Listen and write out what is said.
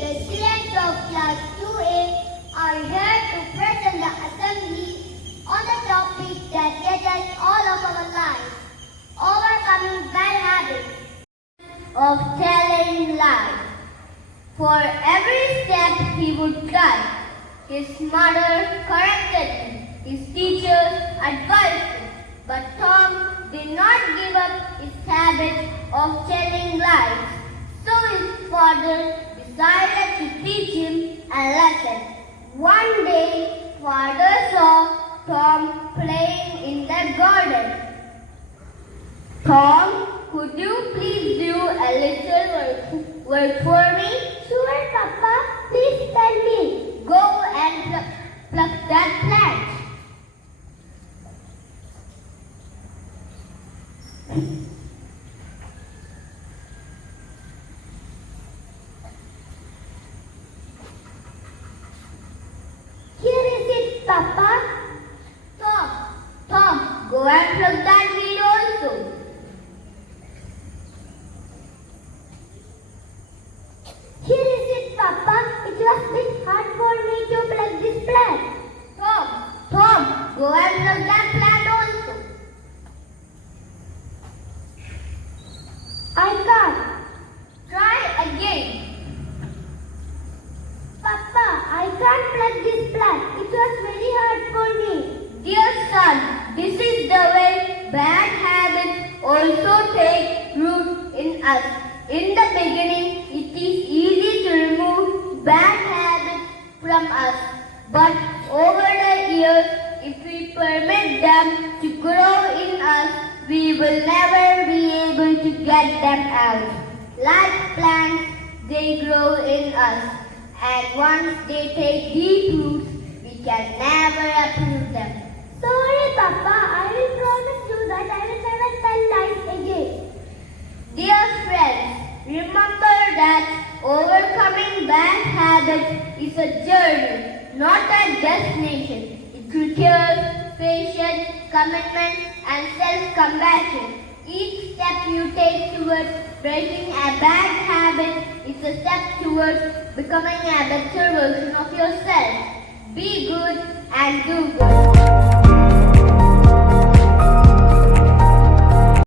the students of class 2A are here to present the assembly on the topic that touches all of our lives, overcoming bad habits of telling lies. For every step he would try, his mother corrected him, his teachers advised him, but Tom did not give up his habit of telling lies. So his father decided to teach him a lesson. One day, father saw Tom playing in the garden. Tom, could you please do a little work for me? Sure, Papa. Please tell me. Go and pluck that plant. Here is it, Papa. Tom, go and pluck that weed also. Here is it, Papa. It was a bit hard for me to pluck this plant. Tom, go and pluck that plant also. I can't. Try again. Papa, I can't pluck this plant. It was very hard for me. Dear son, this is the way bad habits also take root in us. In the beginning, it is easy to remove bad habits from us. But over the years, if we permit them to grow in us, we will never be able to get them out. Like plants, they grow in us. And once they take deep roots, we can never uproot them. Sorry, Papa. I will promise you that I will never tell lies again. Dear friends, remember that overcoming bad habits is a journey, not a destination. It requires patience, commitment, and self-compassion. Each step you take towards breaking a bad habit is a step towards becoming a better version of yourself. Be good and do good.